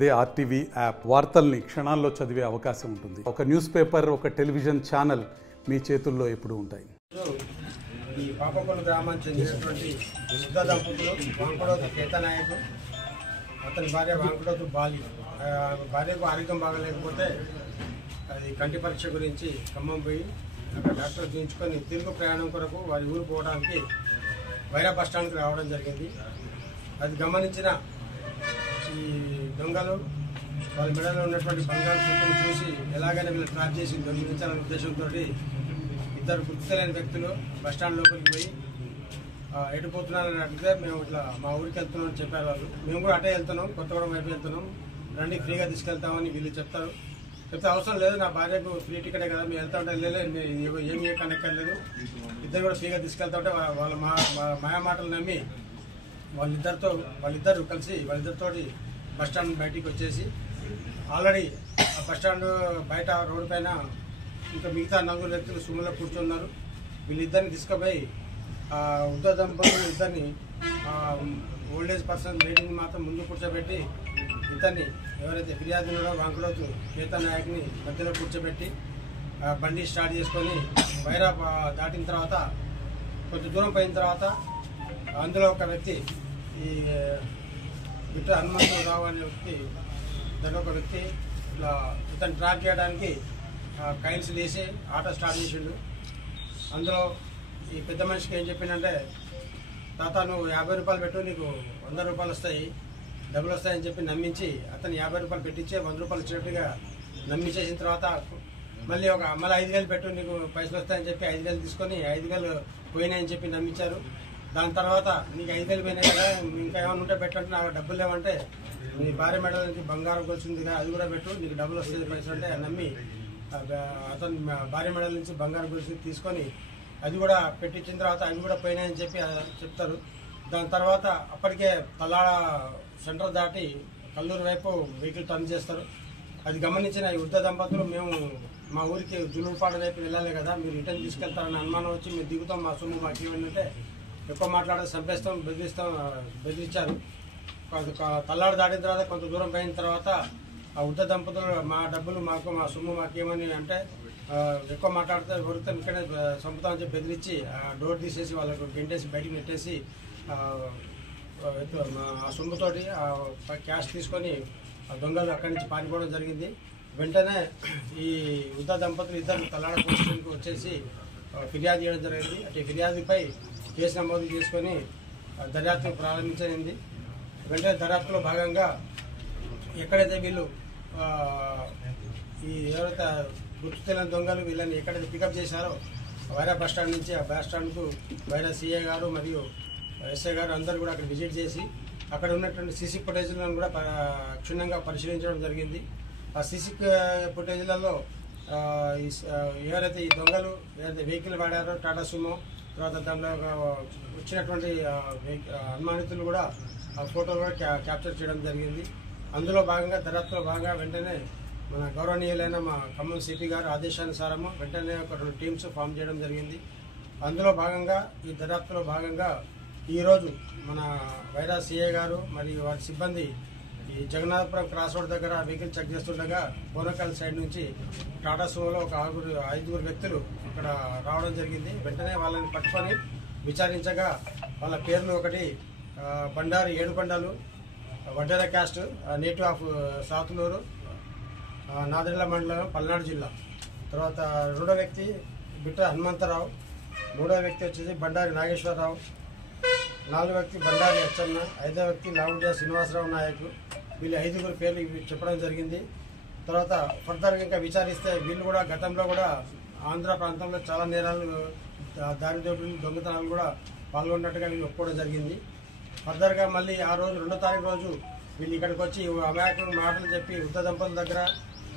అదే RTV app వార్తల్ని క్షణాల్లో చదివే అవకాశం ఉంటుంది. ఒక న్యూస్ పేపర్, ఒక టెలివిజన్ ఛానల్ మీ చేతుల్లో ఎప్పుడూ ఉంటాయి. ఈ పాపకొల్లు గ్రామానికి చెందినటువంటి వృద్ధ దంపతులు వాంకుడోతు కేతనాయకు, అతని భార్య వాంకుడోతు బాలి. భార్యకు ఆరోగ్యం బాగలేకపోతే అది కంటి పరీక్ష గురించి ఖమ్మం పోయి అక్కడ డాక్టర్ చూపించుకొని తిరుగు ప్రయాణం కొరకు వారి ఊరు పోవడానికి వైరా బస్ స్టాండ్కి రావడం జరిగింది. అది గమనించిన ఈ దొంగలు వాళ్ళ మెడలో ఉన్నటువంటి బంగారు సంఖ్యను చూసి ఎలాగైనా వీళ్ళు ట్రాప్ చేసి దొంగిలించాలనే ఉద్దేశంతో ఇద్దరు గుర్తు తెలియని వ్యక్తులు బస్టాండ్ లోపలికి పోయి ఎటుపోతున్నారని అడిగితే మేము ఇట్లా మా ఊరికి వెళ్తున్నాం అని చెప్పారు వాళ్ళు. మేము కూడా అటే వెళ్తున్నాం, కొత్తగూడెం వైపు వెళ్తున్నాం, రండి ఫ్రీగా తీసుకెళ్తామని వీళ్ళు చెప్తారు. చెప్తే అవసరం లేదు, నా భార్యకు ఫ్రీ టికెటే కదా, మేము వెళ్తా ఉంటే ఏమి కనెక్కర్లేదు, ఇద్దరు కూడా ఫ్రీగా తీసుకెళ్తా ఉంటే వాళ్ళ మాయా మాటలు నమ్మి వాళ్ళిద్దరు కలిసి వాళ్ళిద్దరితో బస్టాండ్ బయటికి వచ్చేసి ఆల్రెడీ ఆ బస్టాండ్ బయట రోడ్డు పైన ఇంకా మిగతా నలుగురు వ్యక్తులు సుమ్ములో కూర్చున్నారు. వీళ్ళిద్దరిని తీసుకుపోయి వృద్ధ దంపతులు ఇద్దరిని ఓల్డేజ్ పర్సన్ మీటింగ్ మాత్రం ముందు కూర్చోబెట్టి ఇద్దరిని ఎవరైతే ఫిర్యాదులో వాంకుడోతు కేతనాయకుని మధ్యలో కూర్చోబెట్టి బండి స్టార్ట్ చేసుకొని వైరా దాటిన తర్వాత కొంచెం దూరం పోయిన తర్వాత అందులో ఒక వ్యక్తి ఈ బిట్ట హనుమంతరావు అనే వ్యక్తి, దాని ఒక వ్యక్తి ఇట్లా ఇతను ట్రాక్ చేయడానికి కైల్స్ వేసి ఆటో స్టార్ట్ చేసిండు. అందులో ఈ పెద్ద మనిషికి ఏం చెప్పిందంటే, తాత నువ్వు 50 రూపాయలు పెట్టు, నీకు 100 రూపాయలు వస్తాయి, డబ్బులు వస్తాయని చెప్పి నమ్మించి అతను 50 రూపాయలు పెట్టించే 100 రూపాయలు ఇచ్చినట్టుగా నమ్మించేసిన తర్వాత మళ్ళీ 5,000 పెట్టు, నీకు పైసలు వస్తాయని చెప్పి 5,000 తీసుకొని 5,000 పోయినాయని చెప్పి నమ్మించారు. దాని తర్వాత నీకు 5,000 పోయినాయి కదా, ఇంకా ఏమైనా ఉంటే పెట్టంటే నాకు డబ్బులు లేవంటే నీ భార్య మెడల నుంచి బంగారం కొలిసింది కదా, అది కూడా పెట్టు, నీకు డబ్బులు వస్తుంది పైసలు అంటే నమ్మి అతను భార్య మెడల నుంచి బంగారం కొలిసి తీసుకొని అది కూడా పెట్టించిన తర్వాత అవి కూడా పోయినాయని చెప్పి చెప్తారు. దాని తర్వాత అప్పటికే తల్లాడ సెంటర్ దాటి కల్లూరు వైపు వెహికల్ టర్న్ చేస్తారు. అది గమనించిన ఈ వృద్ధ దంపతులు మేము మా ఊరికి జులుపాడ వైపు వెళ్ళాలి కదా, మీరు రిటర్న్ తీసుకెళ్తారని అనుమానం వచ్చి మేము దిగుతాం, మా సొమ్ము మాకు ఇవ్వండి, ఎక్కువ మాట్లాడితే చంపేస్తాం బెదిరించారు. తల్లాడు దాటిన తర్వాత కొంత దూరం పోయిన తర్వాత ఆ వృద్ధ దంపతులు మా డబ్బులు మాకు, మా సొమ్ము మాకేమని అంటే ఎక్కువ మాట్లాడితే వృత్తం ఇక్కడే చంపుతామని చెప్పి బెదిరించి డోర్ తీసేసి వాళ్ళకు గెంటేసి బయటికి నెట్టేసి ఆ సొమ్ముతోటి క్యాష్ తీసుకొని ఆ దొంగలు అక్కడి నుంచి పారిపోవడం జరిగింది. వెంటనే ఈ వృద్ధ దంపతులు ఇద్దరు తల్లాడ పోలీస్ స్టేషన్కి వచ్చేసి ఫిర్యాదు చేయడం జరిగింది. అంటే ఫిర్యాదుపై కేసు నమోదు చేసుకొని దర్యాప్తు ప్రారంభించింది. వెంటనే దర్యాప్తులో భాగంగా ఎక్కడైతే వీళ్ళు ఈ ఎవరైతే గుర్తు తెలియని దొంగలు వీళ్ళని ఎక్కడైతే పికప్ చేశారో వైరా బస్ స్టాండ్ నుంచి ఆ బస్ స్టాండ్కు వైరా సిఐ గారు మరియు ఎస్ఐ గారు అందరూ కూడా అక్కడ విజిట్ చేసి అక్కడ ఉన్నటువంటి సీసీ ఫుటేజ్లను కూడా క్షుణ్ణంగా పరిశీలించడం జరిగింది. ఆ సీసీ ఫుటేజ్లలో ఎవరైతే ఈ దొంగలు ఏదైతే వెహికల్ వాడారో టాటా సుమో, తర్వాత దాంట్లో వచ్చినటువంటి అనుమానితులు కూడా ఆ ఫోటోలు కూడా క్యాప్చర్ చేయడం జరిగింది. అందులో భాగంగా దర్యాప్తులో భాగంగా వెంటనే మన గౌరవనీయులైన మా ఖమ్మం సిపి గారు ఆదేశానుసారము వెంటనే ఒక 2 టీమ్స్ ఫామ్ చేయడం జరిగింది. అందులో భాగంగా ఈ దర్యాప్తులో భాగంగా ఈరోజు మన వైరా సిఐ గారు మరియు వారి సిబ్బంది ఈ జగన్నాథపురం క్రాస్ రోడ్ దగ్గర వెహికల్ చెక్ చేస్తుండగా బోనకల్ సైడ్ నుంచి టాటా సుమోలో ఒక 5 వ్యక్తులు అక్కడ రావడం జరిగింది. వెంటనే వాళ్ళని పట్టుకొని విచారించగా వాళ్ళ పేర్లు ఒకటి Bandari Yedukondalu, Vaddera caste, native of Satuluru, Nadella మండలం, పల్నాడు జిల్లా. తర్వాత రెండో వ్యక్తి బిట్ట హనుమంతరావు, మూడో వ్యక్తి వచ్చేసి బండారి నాగేశ్వరరావు, నాలుగో వ్యక్తి బండారి అచ్చన్న, ఐదో వ్యక్తి లావుడ్యా శ్రీనివాసరావు నాయకు. వీళ్ళు 5 పేర్లు చెప్పడం జరిగింది. తర్వాత ఫర్దర్గా ఇంకా విచారిస్తే వీళ్ళు కూడా గతంలో కూడా ఆంధ్ర ప్రాంతంలో చాలా నేరాలు, దారిదోపిడీ, దొంగతనాలు కూడా పాల్గొన్నట్టుగా వీళ్ళు ఒప్పుకోవడం జరిగింది. ఫర్దర్గా మళ్ళీ ఆ రోజు 2వ తారీఖు రోజు వీళ్ళు ఇక్కడికి వచ్చి అమాయకులు మాటలు చెప్పి వృద్ధ దంపతుల దగ్గర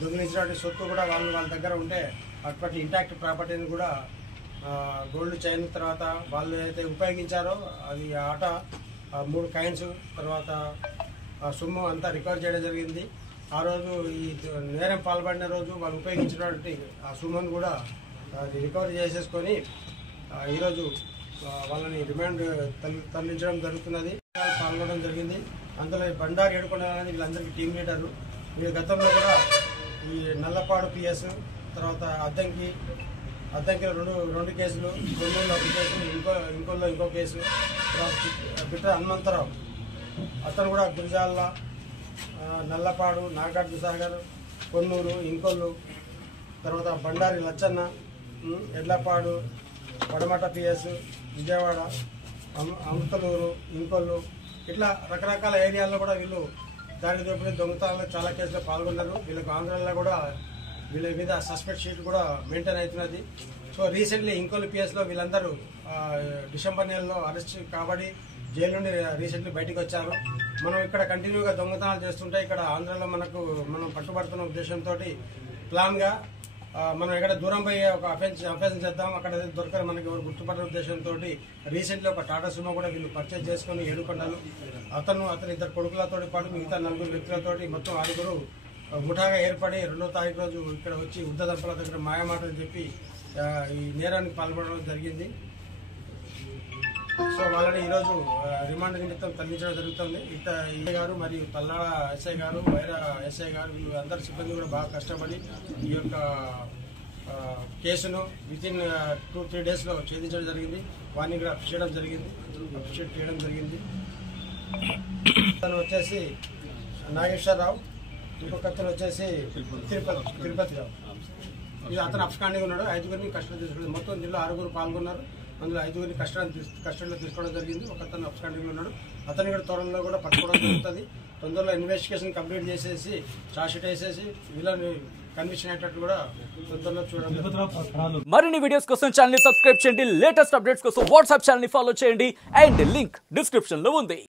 దొంగిలించినటువంటి సొత్తు కూడా వాళ్ళ దగ్గర ఉంటే అటువంటి ఇంటాక్ట్ ప్రాపర్టీని కూడా గోల్డ్ చైన్, తర్వాత వాళ్ళు ఏదైతే ఉపయోగించారో అది ఆట 3 కాయిన్స్, తర్వాత సొమ్ము అంతా రికవర్ చేయడం జరిగింది. ఆ రోజు ఈ నేరం పాల్పడిన రోజు వాళ్ళు ఉపయోగించినటువంటి ఆ సొమ్మును కూడా రికవరీ చేసేసుకొని ఈరోజు వాళ్ళని రిమాండ్ తరలించడం జరుగుతున్నది. పాల్గొనడం జరిగింది. అందులో బండారు ఏడుకొండ అని వీళ్ళందరికీ టీం లీడరు. వీళ్ళు గతంలో కూడా ఈ నల్లపాడు పిఎస్, తర్వాత అద్దంకిలో రెండు కేసులు, కొన్నూరులో ఒక కేసు, ఇంకోల్లో ఇంకో కేసు, తర్వాత బిట్ట హనుమంతరావు అతను కూడా గురిజాల, నల్లపాడు, నాగార్జున సాగర్, కొన్నూరు, ఇంకొల్లు, తర్వాత బండారి లచ్చన్న, ఎడ్లపాడు, వడమట పిఎస్, విజయవాడ, అమృతలూరు, ఇంకొల్లు, ఇట్లా రకరకాల ఏరియాల్లో కూడా వీళ్ళు దాడి దోపిడీ దొంగతనాల్లో చాలా కేసులో పాల్గొన్నారు. వీళ్ళకు ఆంధ్రాలో కూడా వీళ్ళ మీద సస్పెక్ట్ షీట్ కూడా మెయింటైన్ అవుతున్నది. సో రీసెంట్లీ ఇంకొల్లు పిఎస్లో వీళ్ళందరూ డిసెంబర్ నెలలో అరెస్ట్ కాబడి జైలు నుండి రీసెంట్లీ బయటకు వచ్చారు. మనం ఇక్కడ కంటిన్యూగా దొంగతనాలు చేస్తుంటే ఇక్కడ ఆంధ్రాలో మనం పట్టుబడుతున్న ఉద్దేశంతో ప్లాన్గా మనం ఎక్కడ దూరం పోయి ఒక అఫెన్స్ చేద్దాం, అక్కడ దొరకరు మనకి ఎవరు గుర్తుపడిన ఉద్దేశంతో రీసెంట్లీ ఒక టాటా సుమో కూడా వీళ్ళు పర్చేజ్ చేసుకుని ఏడుకొండలు అతని ఇద్దరు కొడుకులతో పాటు మిగతా 4 వ్యక్తులతో మొత్తం 6 ముఠాగా ఏర్పడి 2వ తారీఖు రోజు ఇక్కడ వచ్చి ఉద్దదంపల దగ్గర మాయమాటలు చెప్పి ఈ నేరానికి పాల్పడడం జరిగింది. సో వాళ్ళని ఈరోజు రిమాండ్ నిమిత్తం తరలించడం జరుగుతుంది. ఈఏ గారు మరియు తల్లాడ ఎస్ఐ గారు, వైరా ఎస్ఐ గారు వీళ్ళు అందరి సిబ్బంది కూడా బాగా కష్టపడి ఈ యొక్క కేసును వితిన్ 2-3 డేస్లో ఛేదించడం జరిగింది. వారిని కూడా అప్రిషియేట్ చేయడం జరిగింది. అతను వచ్చేసి నాగేశ్వరరావు, ఇంకొక అతను వచ్చేసి తిరుపతి రావు. ఇది అతను అప్స్కాండింగ్ ఉన్నాడు. 5గురిని కస్టడీ తీసుకున్నాడు. మొత్తం దీనిలో 6 పాల్గొన్నారు. అందులో 5గురిని కస్టడీలో తీసుకోవడం జరిగింది. ఒక అతను అప్స్కాండింగ్ ఉన్నాడు. అతని కూడా త్వరలో కూడా పట్టుకోవడం జరుగుతుంది. తొందరలో ఇన్వెస్టిగేషన్ కంప్లీట్ చేసేసి చార్జ్షీట్ వేసేసి వీళ్ళని కన్విక్షన్ అయ్యేటట్టు కూడా తొందరలో చూడండి. మరిన్ని వీడియోస్ కోసం ఛానల్ ని సబ్స్క్రైబ్ చేయండి. లేటెస్ట్ అప్డేట్స్ కోసం వాట్సాప్ ఛానల్ ని ఫాలో చేయండి. అండ్ లింక్ డిస్క్రిప్షన్ లో ఉంది.